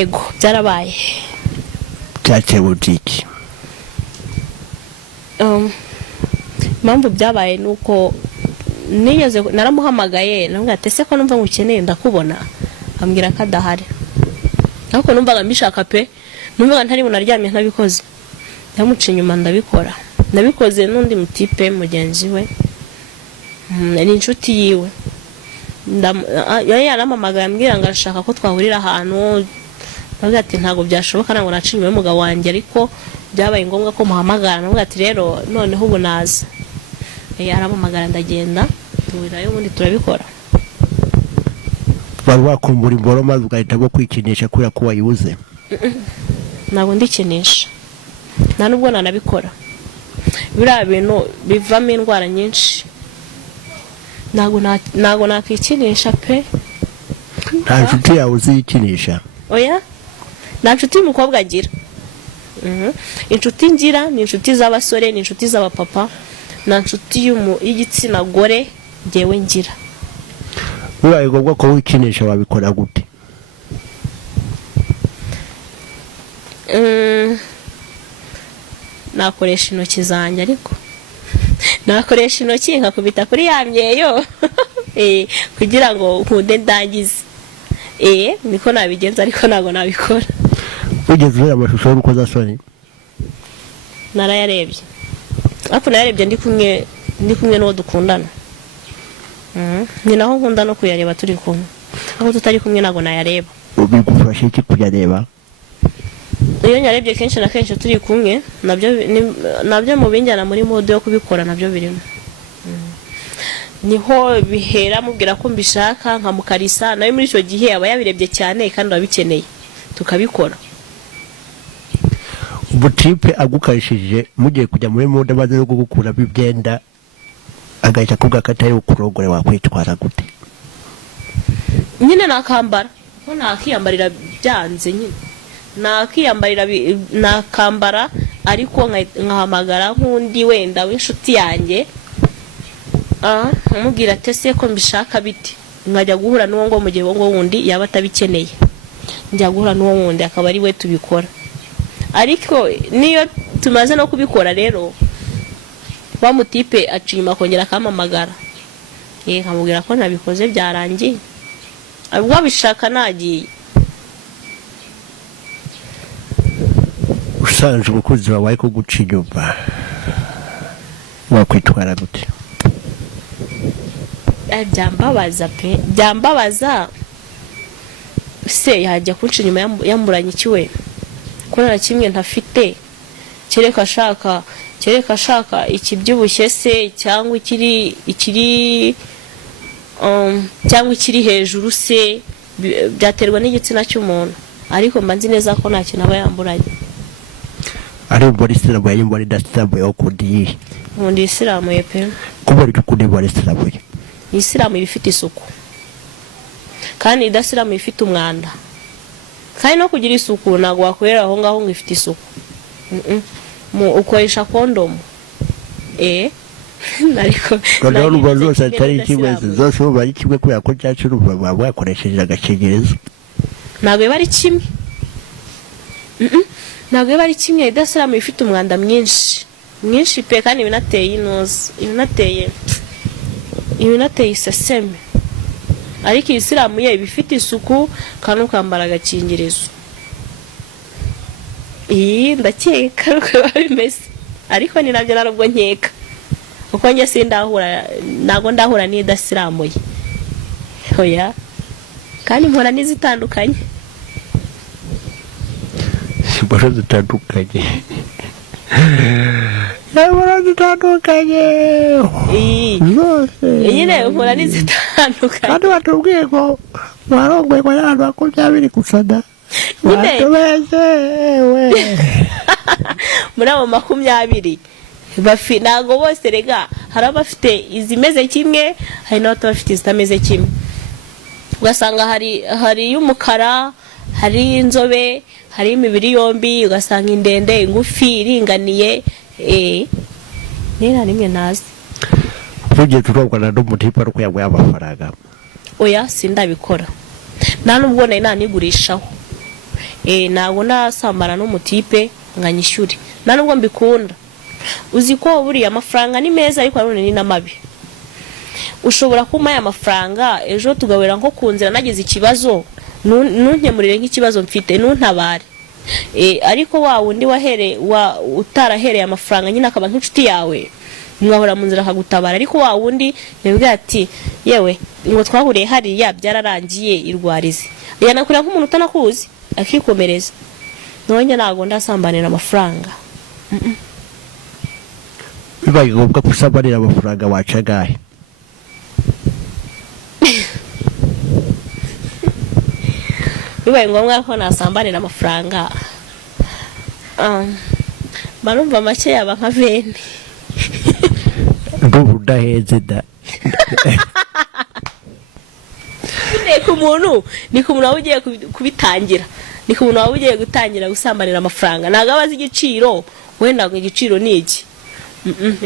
ego byarabaye cyakebutiki impamvu byabaye nuko nigeze naramuhamagaye namwe atese ko numva ngukeneye ndakubona ambwira ko adahari ariko numvaga mbishaka pe numvaga ntari bunaryamye ntabikoze yamuca inyuma ndabikoze n'undi mutipe mugenzi we ni inshuti yiwe yaramamagaye ambwira ngo arashaka ko twahurira ahantu navuga ati ntago byashoboka nango nacinywe umugabo wanjye ariko byabaye ngombwa ko muhamagara navuga ati rero noneho ubu naza aramamagara ndagenda tuhurirayo ubundi turabikora bari wakumbura imboro maze ugahitamo kwikinisha kubera ko wayibuze ntabwo ndikinisha nta nubwo nanabikora biriya bintu bivamo indwara nyinshi ntabwo nakwikinisha pe nta nshuti yawe uziyikinisha oya nta nshuti y'umukobwa agira inshuti ngira ni inshuti z'abasore ni inshuti z'abapapa na nshuti y'igitsina gore ngewe ngira bibaye ngombwa ko wikinisha wabikora gute nakoresha intoki zanjye ariko nakoresha intoki nkakubita kuri ya myeyo kugira ngo nkunde ndangize niko nabigenza ariko ntabwo nabikora ugeze ureba amashusho y'urukozasoni narayarebye ariko nayarebye ndi kumwe n'uwo dukundana ni naho nkunda no kuyareba turi kumwe aho tutari kumwe ntabwo nayareba bigufasha iki kuyareba iyo nyarebye kenshi na kenshi turi kumwe nabyo mu binjyana muri mode yo kubikora nabyo birimo niho bihera mubwira ko mbishaka nkamukarisa nawe muri icyo gihe aba yabirebye cyane kandi ababikeneye tukabikora ubutipe agukarishije mugiye kujya muri mode maze yo gukura bibyenda agahita kubwa katari ukurogore wakwitwara gute nyine nakambara ko nakiyambarira byanze nyine nakambara ariko nkahamagara nk'undi wenda w'inshuti yanjye amubwira ati ese ko mbishaka biti nkajya guhura n'uwo ngo mu gihe ngo wundi yaba atabikeneye njya guhura n'uwo wundi akaba ari we tubikora ariko niyo tumaze no kubikora rero wa mutipe aca inyuma akongera akamamagara nkamubwira ko ntabikoze byarangiye ubwo bishaka nagiye usanzwe umukozi wawe ariko guca inyuma wakwitwara gute byambabaza pe byambabaza se yajya kunca inyuma yamburanye iki we ko nta kimwe ntafite kereka ashaka ikibyibushye se cyangwa ikiri hejuru se byaterwa n'igitsina cy'umuntu ariko mba nzi neza ko nta kintu aba yamburanye ari mbona isilamu yayimbona idasilamu yakudiye ubundi isilamu ye pe kubera ko ukundi mbona isilamu ye isilamu ifite isuku kandi idasilamu ifite umwanda kandi no kugira isuku ntabwo wakorera aho ngaho ngo ifite isuku ukoresha kondomu ariko noneho n'ubu zose atari kimwe zose ubu ari kimwe kubera ko cyacu uba wakoresheje agakingirizo ntabwo biba ari kimwe ntabwo biba ari kimwe idasilamu ifite umwanda mwinshi pe kandi ibinateye inoze ibinateye iseseme ariko isilamu ye ibifite isuku kandi ukambara agakingirizo ndakeka uko biba bimeze ariko ni nabyo narubwo nkeka kuko njye ntabwo ndahura n'idasiramuye oya kandi mpora n'izitandukanye mbona zitandukanye nyine mpora n'izitandukanye kandi batubwiye ngo warongoye ngo y'abantu 20 gusa da muri abo 20 ntabwo bose rega hari abafite izimeze kimwe hari n'abatabafite izitameze kimwe ugasanga hari y'umukara hari inzobe hari imibiri yombi ugasanga indende ingufi iringaniye nera rimwe nazi tugiye turongana n'umutipe ariko yaguye amafaranga oya sindabikora nta nubwo nari nanigurishaho ntabwo ndasambana n'umutipe nganyishyure nta nubwo mbikunda. Uzi ko buriya amafaranga ni meza ariko nanone ni namabi. Ushobora kuma aya mafaranga ejo tugawera nko kunzira nagize ikibazo nunkemurire nk'ikibazo mfite nuntabare. Ariko wa wundi utarahereye amafaranga nyine akaba nk'inshuti yawe mwahora mu nzira akagutabara, ariko wa wundi yabwiye ati yewe ngo twahuriye hariya byararangiye irwarize yanakurira nk'umuntu utanakuzi akikomereza. Nonye ntago ndasambanira amafaranga. Bibaye ngombwa kusambanira amafaranga wacagahe? Bibaye ngombwa ko nasambanira amafaranga marumva make yaba nka 20. Ndumva udaheze da. Ni ku muntu ugiye kubitangira, ni ku muntu ugiye gutangira gusambanira amafaranga ntago abazi igiciro. Wenda ngo igiciro ni iki?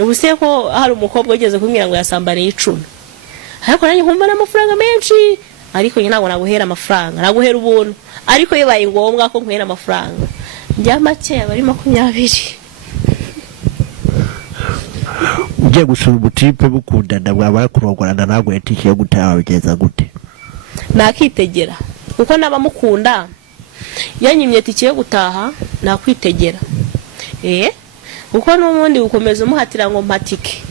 Ubuse ko hari umukobwa ugeze kumbwira ngo yasambaniye 10, ariko nanjye nkumva n'amafaranga menshi, ariko nyine ntabwo naguhera amafaranga, naguhera ubuntu. Ariko bibaye ngombwa ko nkuhera amafaranga njya make bari 20. Ugiye gusura umutipe bukundana bwaba kurongorana ntabwo yatike yo gutaha bigeza gute? Nakitegera kuko nabamukunda yanyimye tike yo gutaha nakwitegera. Kuko n'ubundi gukomeza umuhatira ngo mpatike.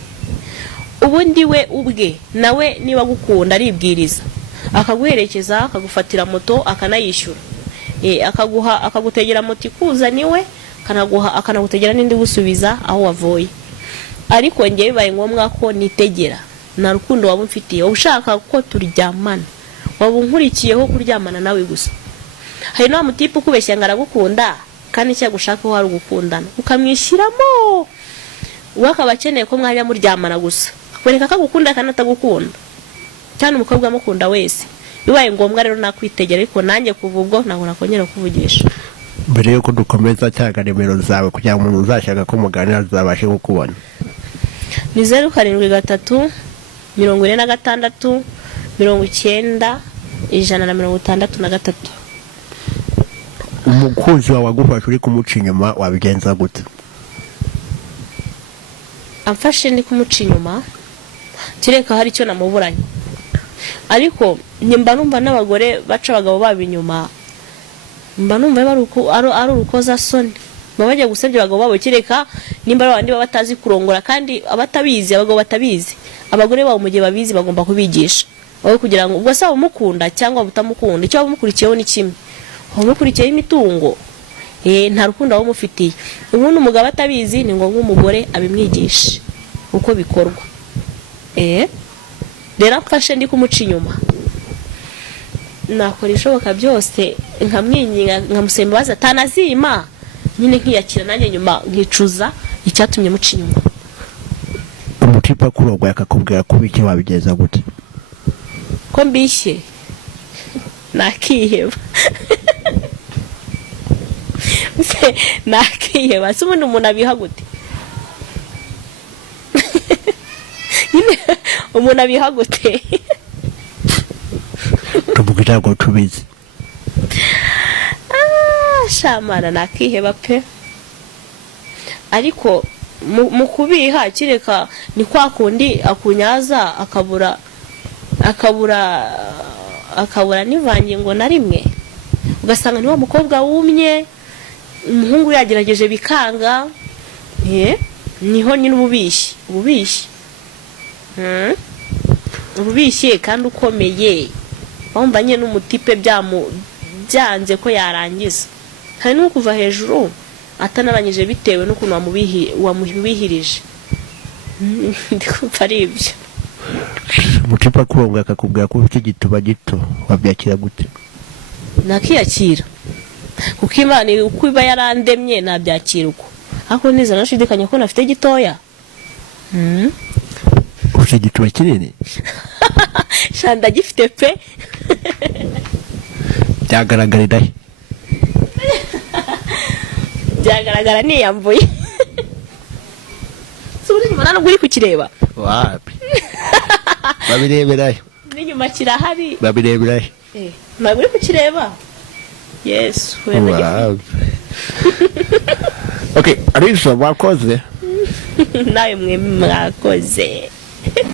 Ubundi we ubwe nawe niba gukunda aribwiriza akaguherekeza akagufatira moto akanayishyura. Akagutegera moto ikuzaniwe akanagutegera n'indi gusubiza aho wavuye. Ariko ngiye bibaye ngombwa ko nitegera na rukundo waba mfitiye ushaka ko turyamana waba unkurikiyeho kuryamana nawe gusa. Hari no mutipe ukubeshya ngaragukunda kandi cyo gushaka ho hari ugukundana ukamwishyiramo wakaba akeneye ko mwajya muryamana gusa akwereka ko agukunda kandi atagukunda cyane umukobwa amukunda wese. Bibaye ngombwa rero nakwitegera, ariko nanjye kuva ubwo ntabwo nakongera kuvugisha. Mbere yuko dukomeza cyangwa nimero zawe kugira ngo umuntu uzashaka ko muganira azabashe kukubona. Ni 07 46 90 163. Umukunzi wawe agufasha uri kumuca inyuma wabigenza gute? Amfashe ndi kumuca inyuma kireka hari icyo namuburanye, ariko nyimba numva n'abagore baca abagabo babo inyuma, mba numva ari urukoza soni. Babaje gusebya abagabo babo kireka nimba abandi batazi kurongora, kandi abatabizi abagabo batabizi abagore babo mu gihe babizi bagomba kubigisha wowe kugira ngo ubwo saba umukunda cyangwa utamukunda icyo abumukurikiyeho ni kimwe. Umukurikiyeho imitungo nta rukundo aho mufitiye. Ubundi umugabo atabizi ni ngombwa umugore abimwigisha uko bikorwa. Rero amfashe ndi kumuca inyuma nakora ishoboka byose nkamwinginga nkamusemba baza atanazima nyine nkiyakira nanjye nyuma nkicuza icyatumye muca inyuma. Umutipe kurogwa yakakubwira ko biki wabigeza gute? Ko mbishye nakiheba. Nakiheba se umuntu abiha gute? Umuntu abiha gute? Tubwira ngo tubizi. Shamara nakiheba pe. Ariko mu kubiha kireka ni kwa kundi akunyaza akabura nivangingo na rimwe, ugasanga ni wa mukobwa wumye umuhungu yagerageje bikanga. Niho nyine ububishye kandi ukomeye bumva nyine n'umutipe byanze ko yarangiza. Hari no kuva hejuru atanarangije bitewe n'ukuntu wamubihirije. Ndikumva ari ibyo. Umutipe kuronga akakubwira ko ufite igituba gito wabyakira gute? Nakiyakira kuko Imana uko iba yarandemye nabyakira uko, ariko niza nashidikanya ko nafite gitoya. Ufite igituba kinini? Shanda gifite pe. Byagaragarira he? Byagaragara niyambuye. Suri nyuma nano guri kukireba. Wapi? Babireberayo. N'inyuma kirahari. Babireberayo. Naguri kukireba. Yes, wema Wow. Okay, Alisa wakoze. nawe mwe mwakoze.